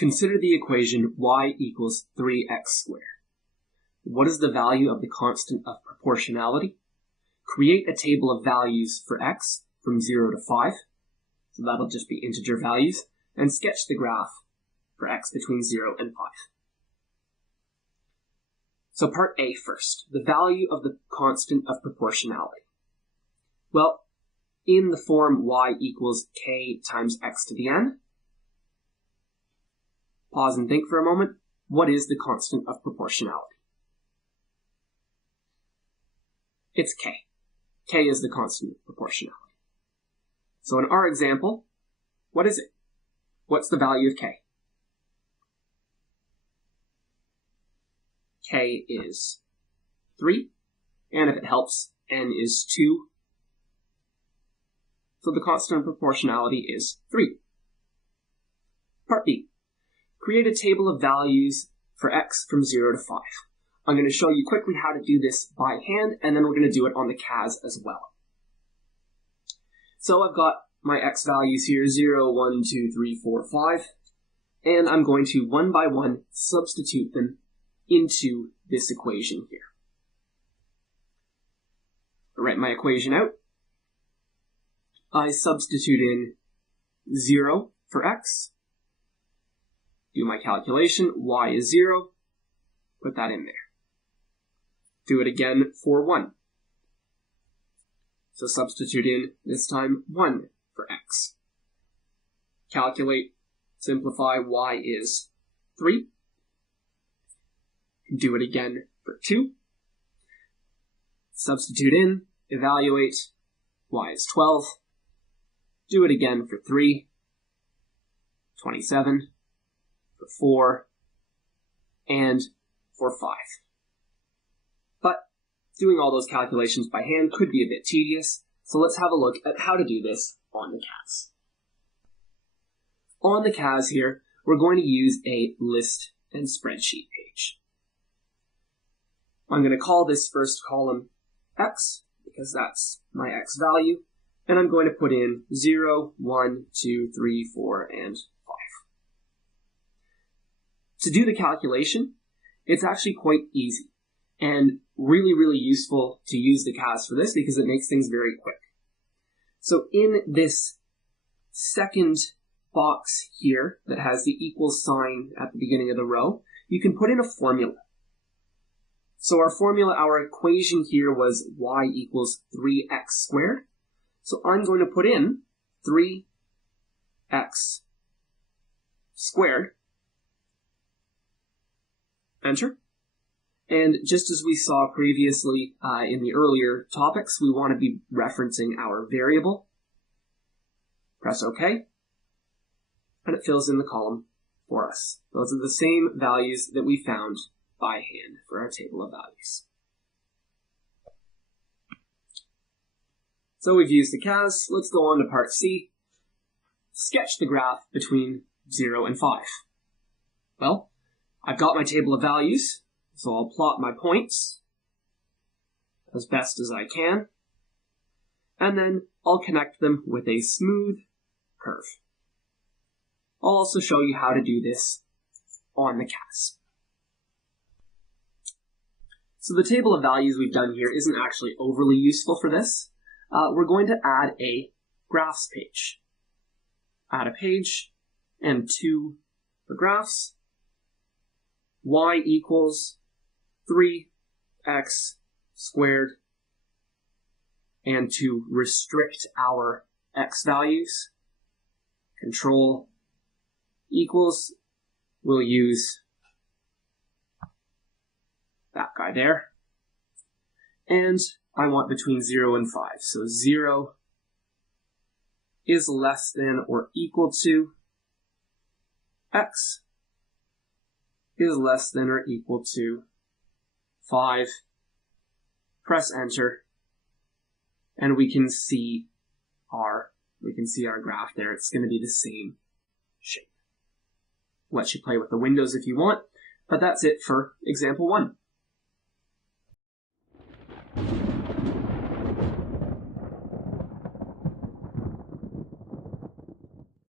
Consider the equation y equals 3x squared. What is the value of the constant of proportionality? Create a table of values for x from 0 to 5, so that'll just be integer values, and sketch the graph for x between 0 and 5. So part A first, the value of the constant of proportionality. Well, in the form y equals k times x to the n, pause and think for a moment, what is the constant of proportionality? It's k. K is the constant of proportionality. So in our example, what is it? What's the value of k? K is 3, and if it helps, n is 2. So the constant of proportionality is 3. Part B. Create a table of values for x from 0 to 5. I'm going to show you quickly how to do this by hand, and then we're going to do it on the CAS as well. So I've got my x values here, 0, 1, 2, 3, 4, 5, and I'm going to one by one substitute them into this equation here. I write my equation out. I substitute in 0 for x, do my calculation, y is 0, put that in there. Do it again for 1. So substitute in, this time, 1 for x. Calculate, simplify, y is 3. Do it again for 2. Substitute in, evaluate, y is 12. Do it again for 3, 27, for 4, and for 5. But doing all those calculations by hand could be a bit tedious, so let's have a look at how to do this on the CAS. On the CAS here, we're going to use a list and spreadsheet page. I'm going to call this first column x, because that's my x value, and I'm going to put in 0, 1, 2, 3, 4, and 5. To do the calculation, it's actually quite easy and really, really useful to use the CAS for this because it makes things very quick. So in this second box here that has the equal sign at the beginning of the row, you can put in a formula. So our formula, our equation here was y equals 3x squared. So I'm going to put in 3x squared, enter. And just as we saw previously in the earlier topics, we want to be referencing our variable. Press OK, and it fills in the column for us. Those are the same values that we found by hand for our table of values. So we've used the CAS. Let's go on to part C. Sketch the graph between 0 and 5. Well, I've got my table of values, so I'll plot my points as best as I can, and then I'll connect them with a smooth curve. I'll also show you how to do this on the CAS. So the table of values we've done here isn't actually overly useful for this. We're going to add a graphs page. Add a page and 2 for graphs. Y equals 3x squared. And to restrict our x values, control equals, we'll use that guy there. And I want between 0 and 5. So 0 is less than or equal to x is less than or equal to 5. Press enter, and we can see our graph there. It's going to be the same shape. Let you play with the windows if you want, but that's it for example 1.